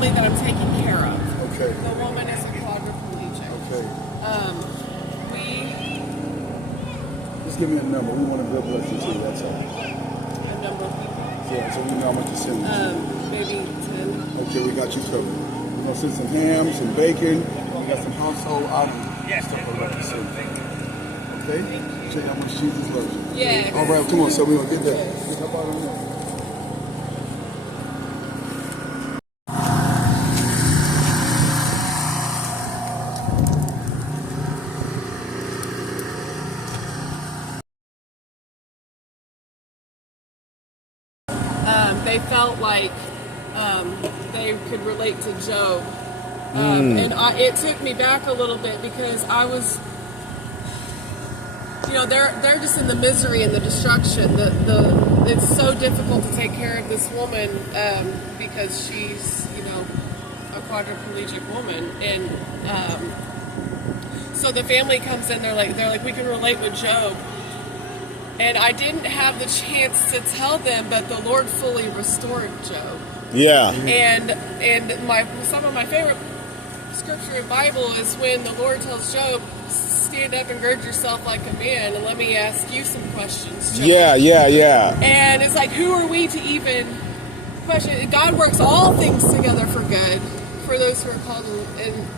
family that I'm taking care of. Okay. The woman is a quadriplegic. Okay. We Just give me a number. We want to build blessing to you. That's all. a number of people. Yeah. So we know how much to send you. Maybe 10. Okay, we got you covered. We're gonna send some ham, some bacon. We got some household items. Stuff I'd like to send. Okay. Show you how much Jesus loves you. Yeah. All right. Come on. So we gonna get that. How about on that? They felt like they could relate to Job. And it took me back a little bit because I was, they're just in the misery and the destruction. It's so difficult to take care of this woman because she's, a quadriplegic woman. And so the family comes in, they're like, we can relate with Job. And I didn't have the chance to tell them, but the Lord fully restored Job. Yeah. And some of my favorite scripture in the Bible is when the Lord tells Job, stand up and gird yourself like a man, and let me ask you some questions, Job. Yeah. And it's like, who are we to even question? God works all things together for good for those who are called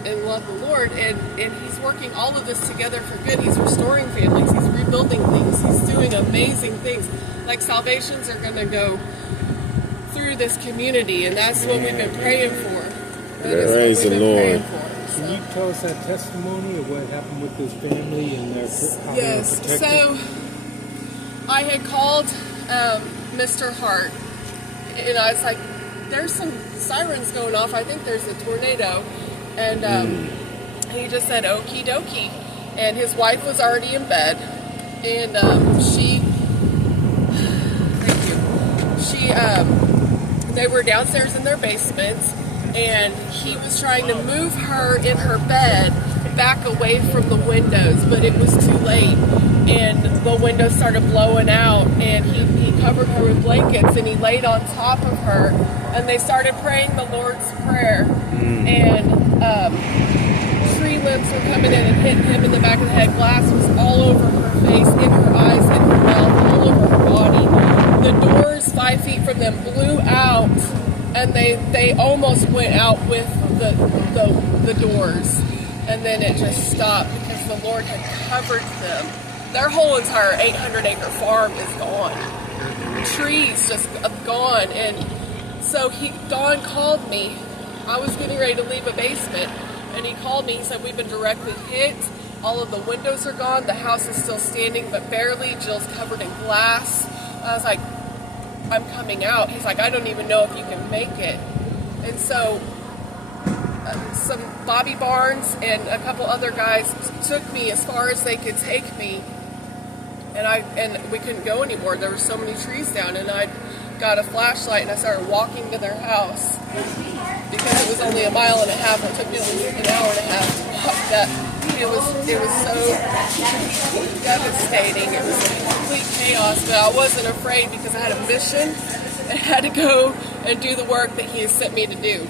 and love the Lord, and He's working all of this together for good. He's restoring families, He's rebuilding things, He's doing amazing things. Like salvations are going to go through this community, and that's what we've been praying for. Praise the Lord. Can you tell us that testimony of what happened with this family and their how they were protected? So I had called Mr. Hart, and I was like, there's some sirens going off. I think there's a tornado. And he just said, okie dokie. And his wife was already in bed. And they were downstairs in their basement. And he was trying to move her in her bed back away from the windows, but it was too late. And the windows started blowing out, and he covered her with blankets, and he laid on top of her, and they started praying the Lord's Prayer. And tree limbs were coming in and hitting him in the back of the head. Glass was all over her face, in her eyes, in her mouth, all over her body. The doors 5 feet from them blew out, and they almost went out with the doors. And then it just stopped because the Lord had covered them. Their whole entire 800-acre farm is gone. Trees just gone. And so Don called me. I was getting ready to leave a basement, and he called me. He said, we've been directly hit. All of the windows are gone. The house is still standing, but barely. Jill's covered in glass. I was like, I'm coming out. He's like, I don't even know if you can make it. And so some Bobby Barnes and a couple other guys took me as far as they could take me, and we couldn't go anymore. There were so many trees down, and I got a flashlight and I started walking to their house because it was only 1.5 miles. It took me only an hour and a half to walk that. It was so devastating. It was complete chaos, but I wasn't afraid because I had a mission. I had to go and do the work that He has sent me to do.